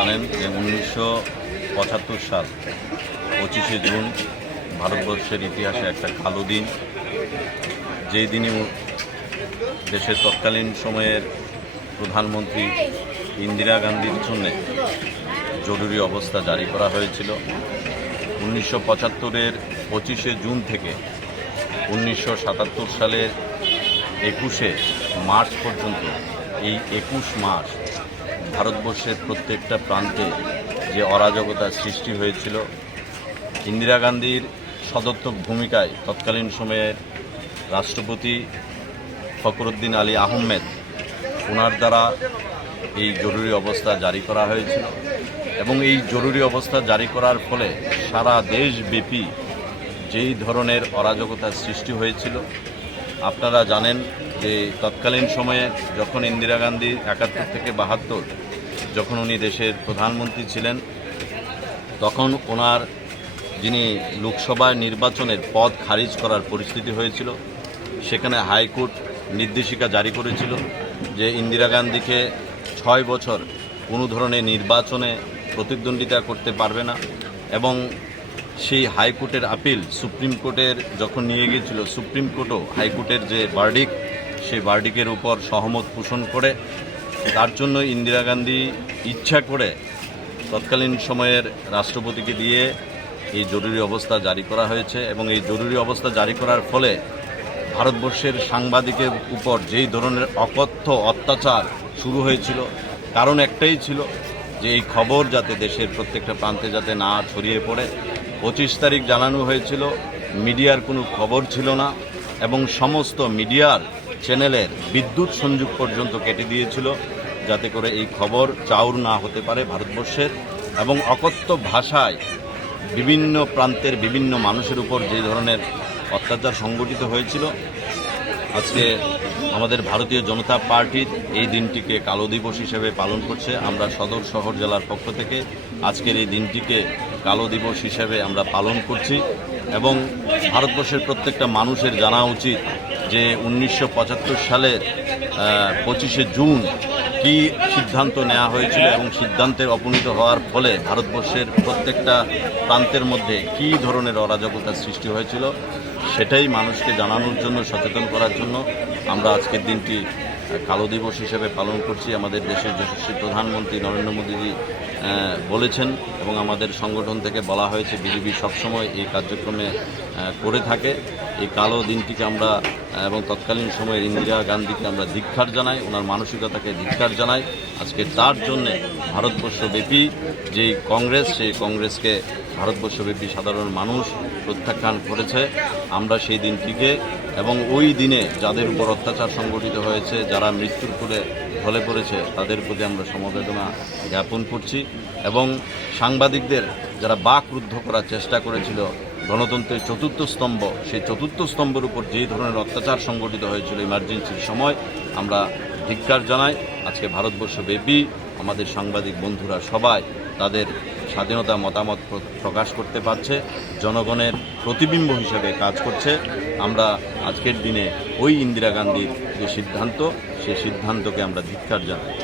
জানেন যে 1975 সাল 25শে জুন ভারতবর্ষের ইতিহাসে একটা কালো দিন, যেই দিনই দেশের তৎকালীন সময়ের প্রধানমন্ত্রী ইন্দিরা গান্ধীর জন্য জরুরি অবস্থা জারি করা হয়েছিল। 1975-এর 25শে জুন থেকে 1977 সালের 21শে মার্চ পর্যন্ত এই 21 মাস ভারতবর্ষের প্রত্যেকটা প্রান্তে যে অরাজকতার সৃষ্টি হয়েছিল, ইন্দিরা গান্ধীর সদর্থক ভূমিকায় তৎকালীন সময়ের রাষ্ট্রপতি ফখরুদ্দিন আলী আহমেদ ওনার দ্বারা এই জরুরি অবস্থা জারি করা হয়েছিল এবং এই জরুরি অবস্থা জারি করার ফলে সারা দেশব্যাপী যেই ধরনের অরাজকতার সৃষ্টি হয়েছিল, আপনারা জানেন যে তৎকালীন সময়ে যখন ইন্দিরা গান্ধী 71 থেকে 72 যখন উনি দেশের প্রধানমন্ত্রী ছিলেন, তখন ওনার যিনি লোকসভা নির্বাচনের পদ খারিজ করার পরিস্থিতি হয়েছিল। সেখানে হাইকোর্ট নির্দেশিকা জারি করেছিল যে ইন্দিরা গান্ধীকে 6 বছর কোনো ধরনের নির্বাচনে প্রতিদ্বন্দ্বিতা করতে পারবে না এবং সেই হাইকোর্টের আপিল সুপ্রিম কোর্টের যখন নিয়ে গিয়েছিল, সুপ্রিম কোর্টও হাইকোর্টের যে ভার্ডিক্ট সেই ভার্ডিক্টের উপর সহমত পোষণ করে তার জন্য ইন্দিরা গান্ধী ইচ্ছা করে তৎকালীন সময়ের রাষ্ট্রপতিকে দিয়ে এই জরুরি অবস্থা জারি করা হয়েছে এবং এই জরুরি অবস্থা জারি করার ফলে ভারতবর্ষের সাংবাদিকের উপর যেই ধরনের অকথ্য অত্যাচার শুরু হয়েছিল, কারণ একটাই ছিল যে এই খবর যাতে দেশের প্রত্যেকটা প্রান্তে যাতে না ছড়িয়ে পড়ে। 25 তারিখ জানানো হয়েছিল, মিডিয়ার কোনো খবর ছিল না এবং সমস্ত মিডিয়ার চ্যানেলের বিদ্যুৎ সংযোগ পর্যন্ত কেটে দিয়েছিল যাতে করে এই খবর চাউর না হতে পারে ভারতবর্ষের। এবং অকথ্য ভাষায় বিভিন্ন প্রান্তের বিভিন্ন মানুষের উপর যে ধরনের অত্যাচার সংগঠিত হয়েছিল, আজকে আমাদের ভারতীয় জনতা পার্টির এই দিনটিকে কালো দিবস হিসেবে পালন করছে। আমরা সদর শহর জেলার পক্ষ থেকে আজকের এই দিনটিকে কালো দিবস হিসেবে আমরা পালন করছি এবং ভারতবর্ষের প্রত্যেকটা মানুষের জানা উচিত যে 1975 সালের 25শে জুন কি সিদ্ধান্ত নেওয়া হয়েছিল এবং সিদ্ধান্তে উপনীত হওয়ার ফলে ভারতবর্ষের প্রত্যেকটা প্রান্তের মধ্যে কী ধরনের অরাজকতার সৃষ্টি হয়েছিল, সেটাই মানুষকে জানানোর জন্য, সচেতন করার জন্য আমরা আজকের দিনটি কালো দিবস হিসেবে পালন করছি। আমাদের দেশের যশস্বী প্রধানমন্ত্রী নরেন্দ্র মোদীজি বলেছেন এবং আমাদের সংগঠন থেকে বলা হয়েছে, বিজেপি সবসময় এই কার্যক্রমে করে থাকে। এই কালো দিনটিকে আমরা এবং তৎকালীন সময়ে ইন্দিরা গান্ধীকে আমরা ধিক্কার জানাই, ওনার মানসিকতাকে ধিক্কার জানাই। আজকে তার জন্যে ভারতবর্ষব্যাপী যেই কংগ্রেস, সেই কংগ্রেসকে ভারতবর্ষব্যাপী সাধারণ মানুষ প্রত্যাখ্যান করেছে। আমরা সেই দিনটিকে এবং ওই দিনে যাদের উপর অত্যাচার সংগঠিত হয়েছে, যারা মৃত্যুর কোলে ঢলে পড়েছে, তাদের প্রতি আমরা সমবেদনা জ্ঞাপন করছি এবং সাংবাদিকদের যারা বাকরুদ্ধ করার চেষ্টা করেছিল, গণতন্ত্রের চতুর্থ স্তম্ভ, সেই চতুর্থ স্তম্ভের উপর যেই ধরনের অত্যাচার সংগঠিত হয়েছিল ইমার্জেন্সির সময়, আমরা ধিক্কার জানাই। আজকে ভারতবর্ষব্যাপী আমাদের সাংবাদিক বন্ধুরা সবাই তাদের স্বাধীনতা মতামত প্রকাশ করতে পারছে, জনগণের প্রতিবিম্ব হিসেবে কাজ করছে। আমরা আজকের দিনে ওই ইন্দিরা গান্ধীর যে সিদ্ধান্ত, সেই সিদ্ধান্তকে আমরা ধিক্কার জানাই।